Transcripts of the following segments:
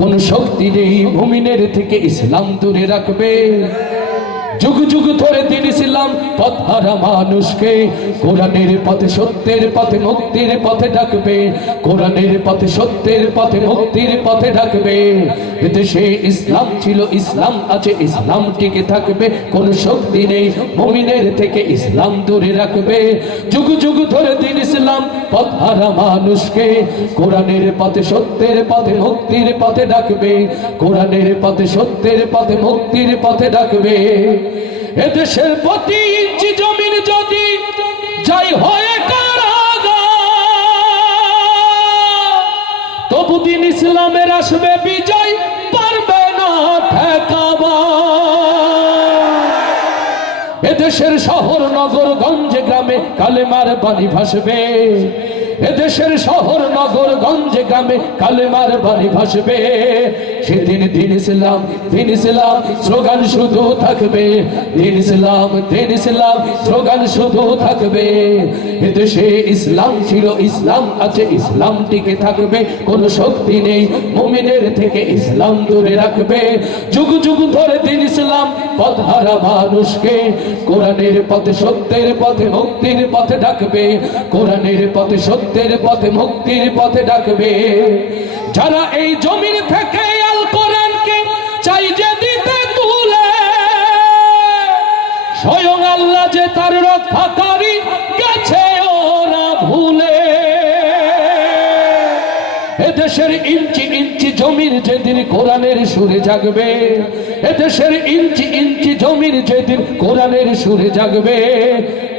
কোন শক্তি নেই মুমিনের থেকে ইসলাম দূরে রাখবে। যুগ যুগ ধরে দিন ইসলাম পথহারা মানুষকে কোরআনের পথে সত্যের পথে মুক্তির পথে ডাকবে। কোরআনের পথে সত্যের পথে মুক্তির পথে ডাকবে। এদেশে ইসলাম ছিল, ইসলাম আছে, ইসলাম টিকে থাকবে। কোন শক্তি নেই মুমিনের থেকে ইসলাম দূরে রাখবে। যুগ যুগ ধরে দিন ইসলাম পথহারা মানুষকে কোরআনের পথে সত্যের পথে মুক্তির পথে ডাকবে। কোরআনের পথে সত্যের পথে মুক্তির পথে ডাকবে। এদেশের প্রতি ইঞ্চি জমিন যদি যাই হয়ে কারাগার, তবু দিন ইসলামের আসবে বিজয়, পারবে না ঠেকাবা। এদেশের শহর নগর গঞ্জে গ্রামে কালেমার বাণী ভাসবে। এদেশের শহর নগর গঞ্জে গ্রামে কালেমার বাণী ভাসবে। সেদিন দিন ইসলাম স্লোগান শুধু থাকবে। দিন ইসলাম স্লোগান শুধু থাকবে। এদেশে ইসলাম ছিল, ইসলাম আছে, ইসলাম টিকে থাকবে। কোন শক্তি নেই মুমিনের থেকে ইসলাম দূরে রাখবে। যুগ যুগ ধরে দিন ইসলাম পথহারা মানুষকে কোরআনের পথে সত্যের পথে মুক্তির পথে ডাকবে। কোরআনের পথে সত্যের পথে মুক্তির পথে ডাকবে। যারা এই জমিন থেকে আল কোরআনকে চাই যে দিতে তুলে, স্বয়ং আল্লাহ যে তার রক্ষাকারী গেছে ওরা ভুলে। এদেশের ইঞ্চি ইঞ্চি জমির যেদিন কোরআনের সুরে জাগবে, এদেশের ইঞ্চি ইঞ্চি জমির যেদিন কোরআনের সুরে জাগবে,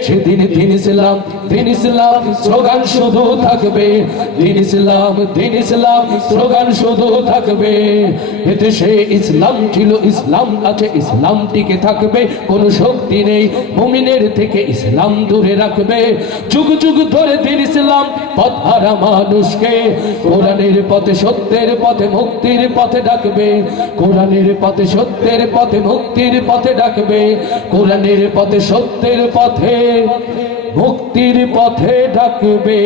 সেদিন দিন ইসলাম স্লোগান শুধু থাকবে। দিন ইসলাম স্লোগান শুধু থাকবে। এদেশে ইসলাম ছিল, ইসলাম আছে, ইসলাম টিকে থাকবে। কোন শক্তি নেই মুমিনের থেকে ইসলাম দূরে রাখবে। যুগ যুগ ধরে দিন ইসলাম পথহারা মানুষকে কোরআনের পথে সত্যের পথে মুক্তির পথে ডাকবে। কোরআনের পথে সত্যের পথে মুক্তির পথে ডাকবে। কোরআনের পথে সত্যের পথে মুক্তির পথে ডাকবে।